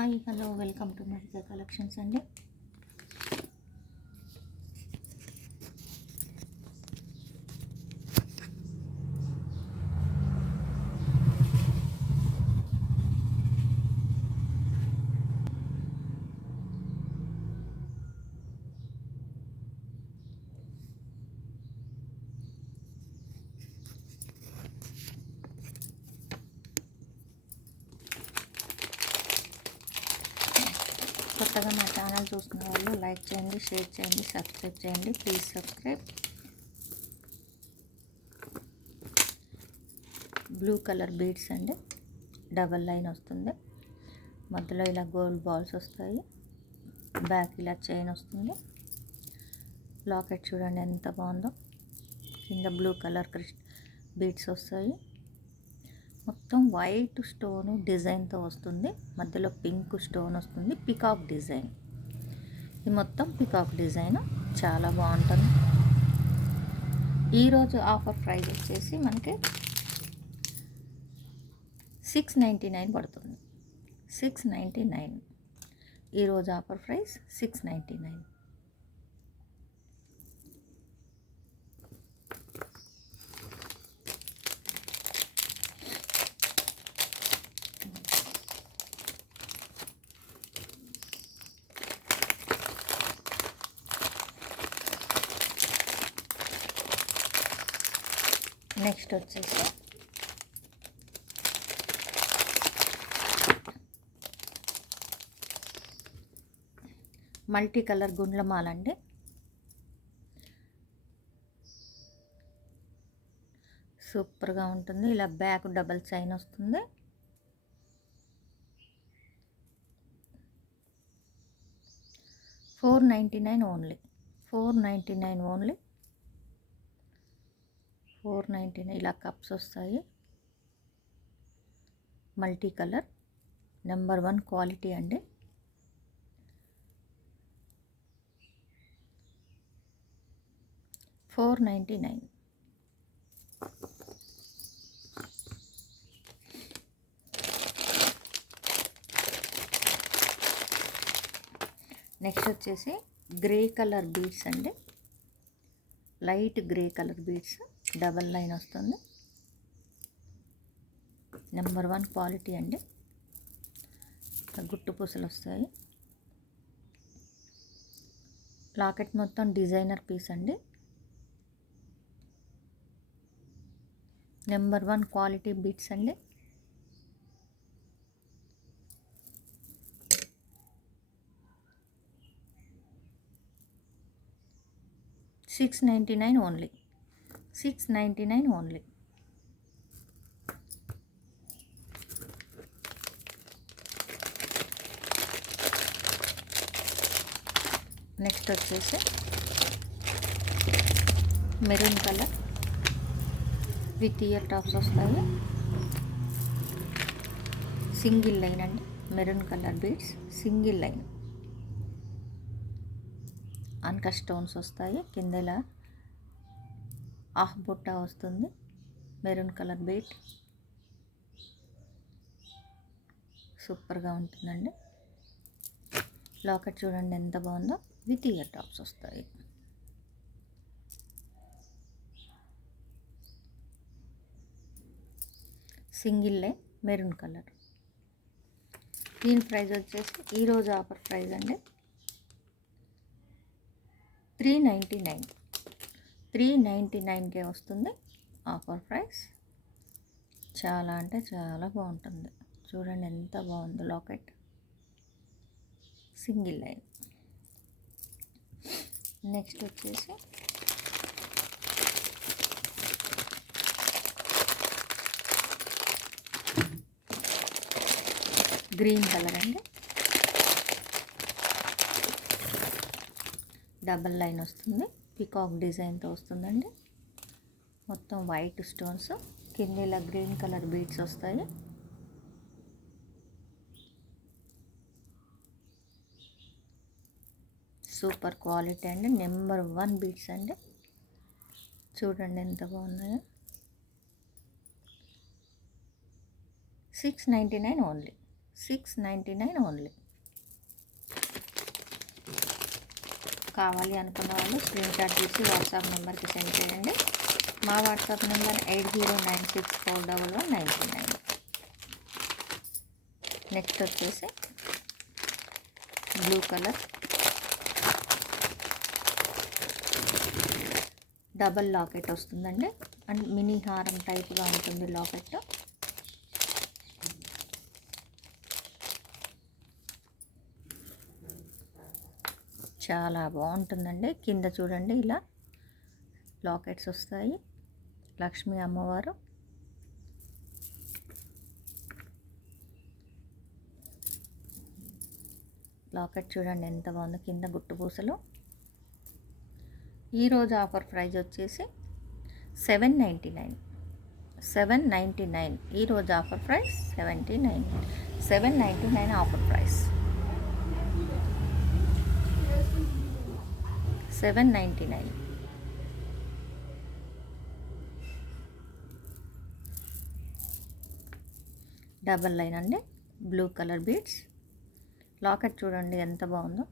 Hi hello welcome to medical collections అండి. కొత్తగా మా ఛానల్ చూస్తున్న వాళ్ళు లైక్ చేయండి, షేర్ చేయండి, సబ్స్క్రైబ్ చేయండి. Please subscribe. Blue colour beads అండి, డబల్ లైన్ వస్తుంది. మధ్యలో ఇలా గోల్డ్ బాల్స్ వస్తాయి. బ్యాక్ ఇలా చైన్ వస్తుంది. లాకెట్ చూడండి ఎంత బాగుందో. కింద బ్లూ కలర్ బీడ్స్ వస్తాయి. మొత్తం వైట్ స్టోన్ డిజైన్తో వస్తుంది. మధ్యలో పింక్ స్టోన్ వస్తుంది. Peacock design. ఇది మొత్తం పికాక్ డిజైన్ చాలా బాగుంటుంది. ఈరోజు ఆఫర్ ప్రైస్ వచ్చేసి మనకి 699 పడుతుంది. 699 ఈరోజు ఆఫర్ ప్రైస్ 699. నెక్స్ట్ వచ్చేసి మల్టీ కలర్ గుండ్లమాల అండి. సూపర్గా ఉంటుంది. ఇలా బ్యాక్ డబల్ చైన్ వస్తుంది. $499 ఓన్లీ. 499 ఓన్లీ. 499. ఇలా కప్స్ వస్తాయి. మల్టీ కలర్ నెంబర్ 1 క్వాలిటీ అండి. $499. నెక్స్ట్ వచ్చేసి గ్రే కలర్ బీడ్స్ అండి. Light grey colour beads, double line వస్తుంది. నెంబర్ 1 క్వాలిటీ అండి. గుట్టు పూసలు వస్తాయి. లాకెట్ మొత్తం డిజైనర్ పీస్ అండి. నెంబర్ 1 క్వాలిటీ బీడ్స్ అండి. $699 ఓన్లీ. 699 ఓన్లీ. నెక్స్ట్ వచ్చేసి maroon colour with ear tops వస్తాయి. సింగిల్ లైన్ అండి. Maroon colour beads single line. Uncut stones వస్తాయి. కింద ఇలా బుట్ట వస్తుంది. మెరూన్ కలర్ బీట్ సూపర్గా ఉంటుందండి. లాకెట్ చూడండి ఎంత బాగుందో. విత్ ఇయర్ టాప్స్ వస్తాయి. Single line maroon colour. దీని ప్రైస్ వచ్చేసి ఈరోజు ఆఫర్ ప్రైస్ అండి $399. 399కే వస్తుంది ఆఫర్ ప్రైస్. చాలా అంటే చాలా బాగుంటుంది. చూడండి ఎంత బాగుందో లాకెట్. Single line. నెక్స్ట్ వచ్చేసి గ్రీన్ కలర్ అండి. డబల్ లైన్ వస్తుంది. పికాక్ డిజైన్తో వస్తుందండి. మొత్తం వైట్ స్టోన్స్. కింద ఇలా గ్రీన్ కలర్ బీడ్స్ వస్తాయి. సూపర్ క్వాలిటీ అండి. నెంబర్ 1 బీడ్స్ అండి. చూడండి ఎంత బాగున్నాయో. 699 ఓన్లీ. 699 ఓన్లీ. కావాలి అనుకున్న వాళ్ళు స్క్రీన్ షాట్ తీసి వాట్సాప్ నెంబర్కి సెండ్ చేయండి. మా వాట్సాప్ నెంబర్ 8096411929. నెక్స్ట్ వచ్చేసి బ్లూ కలర్ డబల్ లాకెట్ వస్తుందండి. అండ్ మినీ హారం టైప్గా ఉంటుంది లాకెట్. చాలా బాగుంటుందండి. కింద చూడండి ఇలా లాకెట్స్ వస్తాయి. లక్ష్మీ అమ్మవారు, లాకెట్ చూడండి ఎంత బాగుందో, కింద గుట్టు పూసలు. ఈరోజు ఆఫర్ ప్రైస్ వచ్చేసి 799. ఈరోజు offer price 799 offer price 799. Double line అండి, బ్లూ కలర్ బీడ్స్. లాకెట్ చూడండి ఎంత బాగుందో.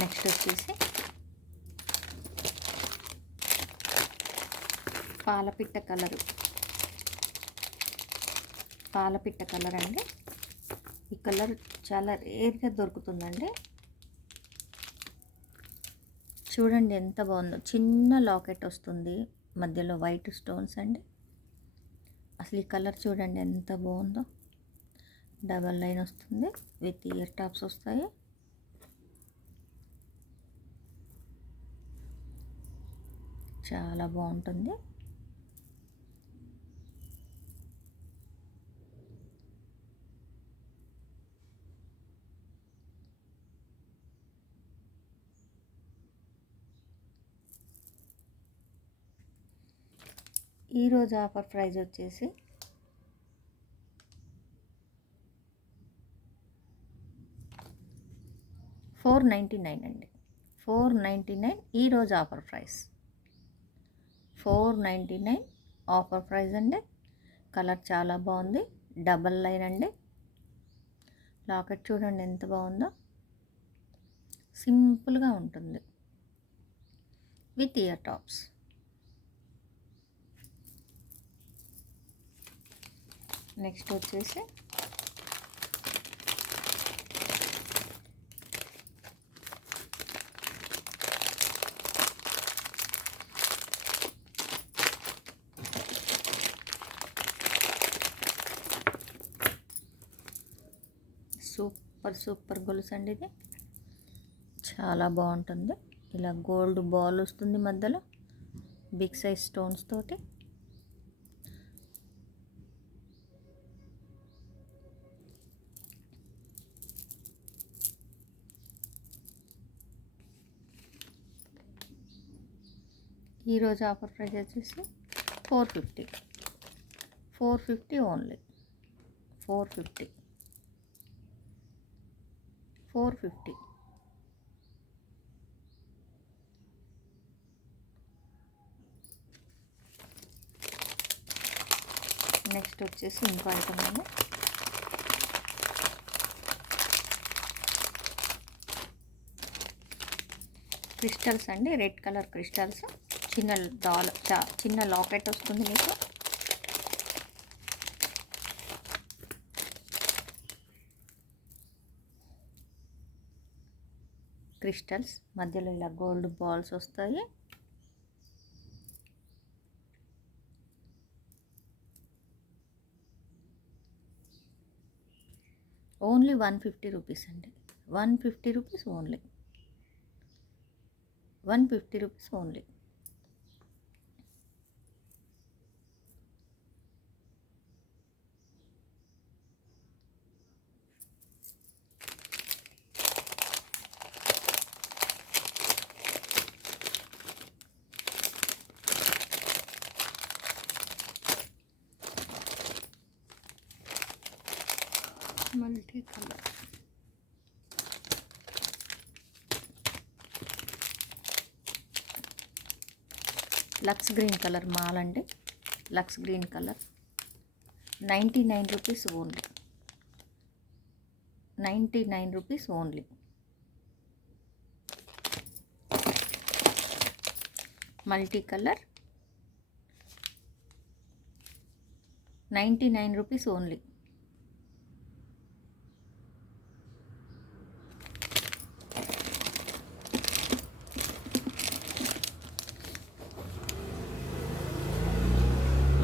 నెక్స్ట్ వచ్చేసి పాలపిట్ట కలర్ అండి. ఈ కలర్ చాలా రేర్గా దొరుకుతుందండి. చూడండి ఎంత బాగుందో. చిన్న లాకెట్ వస్తుంది, మధ్యలో వైట్ స్టోన్స్ అండి. అసలు ఈ కలర్ చూడండి ఎంత బాగుందో. డబల్ లైన్ వస్తుంది, విత్ ఇయర్ టాప్స్ వస్తాయి. చాలా బాగుంటుంది. ఈరోజు ఆఫర్ ప్రైస్ వచ్చేసి 499 అండి. 499 ఈరోజు ఆఫర్ ప్రైస్ 499 ఆఫర్ ప్రైస్ అండి. కలర్ చాలా బాగుంది, డబల్ లైన్ అండి. లాకెట్ చూడండి ఎంత బాగుందో. సింపుల్గా ఉంటుంది, విత్ ఇయర్ టాప్స్. నెక్స్ట్ వచ్చేసి సూపర్ గొలుసు అండి. ఇది చాలా బాగుంటుంది. ఇలా గోల్డ్ బాల్ వస్తుంది మధ్యలో, బిగ్ సైజ్ స్టోన్స్ తోటి. ఈరోజు ఆఫర్ ప్రైస్ వచ్చేసి 450 ఓన్లీ. 450. నెక్స్ట్ వచ్చేసి ఇంకో ఐటమ్ అండి. క్రిస్టల్స్ అండి, రెడ్ కలర్ క్రిస్టల్స్. చిన్న లాకెట్ వస్తుంది మీకు. క్రిస్టల్స్ మధ్యలో ఇలా గోల్డ్ బాల్స్ వస్తాయి. ఓన్లీ 150 రూపీస్ అండి. 150 rupees only. 150 rupees only. Multi colour. Lux green colour మాల్ అండి. Lux green colour 99 rupees only. 99 rupees only. Multi colour 99 rupees only.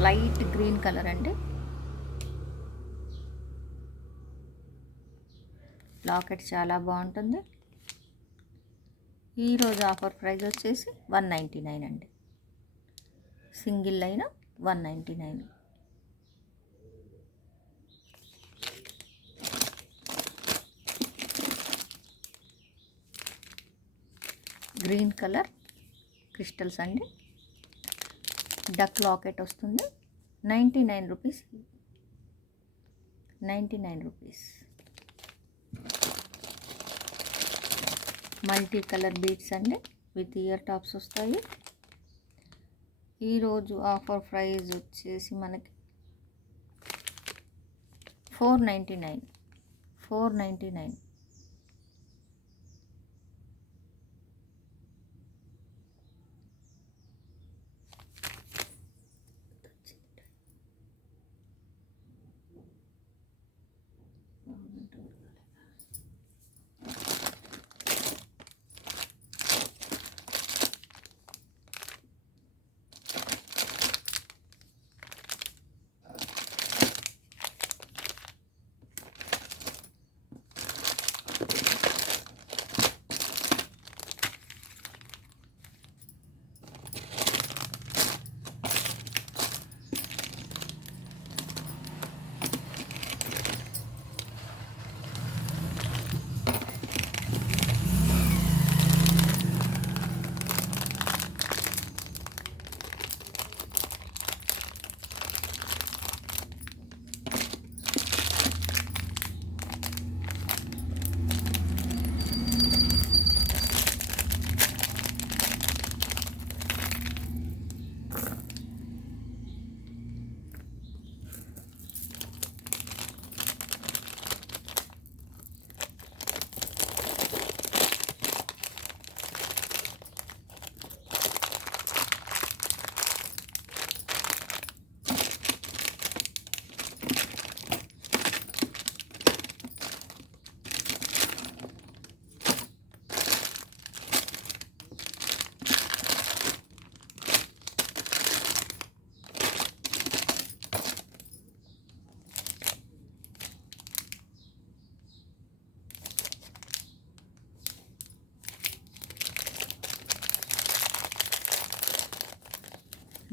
Light green colour అండి. లాకెట్ చాలా బాగుంటుంది. ఈరోజు ఆఫర్ ప్రైస్ వచ్చేసి 199 అండి. సింగిల్ అయినా 199. గ్రీన్ కలర్ క్రిస్టల్స్ అండి. డక్ లాకెట్ వస్తుంది. 99 రూపీస్. 99 రూపీస్. మల్టీ కలర్ బీడ్స్ అండి విత్ ఇయర్ టాప్స్ వస్తాయి. ఈరోజు ఆఫర్ ప్రైస్ వచ్చేసి మనకి 499. 499.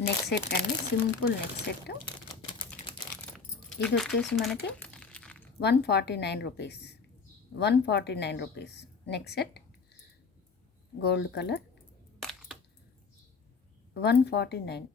నెక్ సెట్ అండి. Simple neck set. ఇది వచ్చేసి మనకి 149 రూపీస్. 149 rupees neck set. Gold colour 149.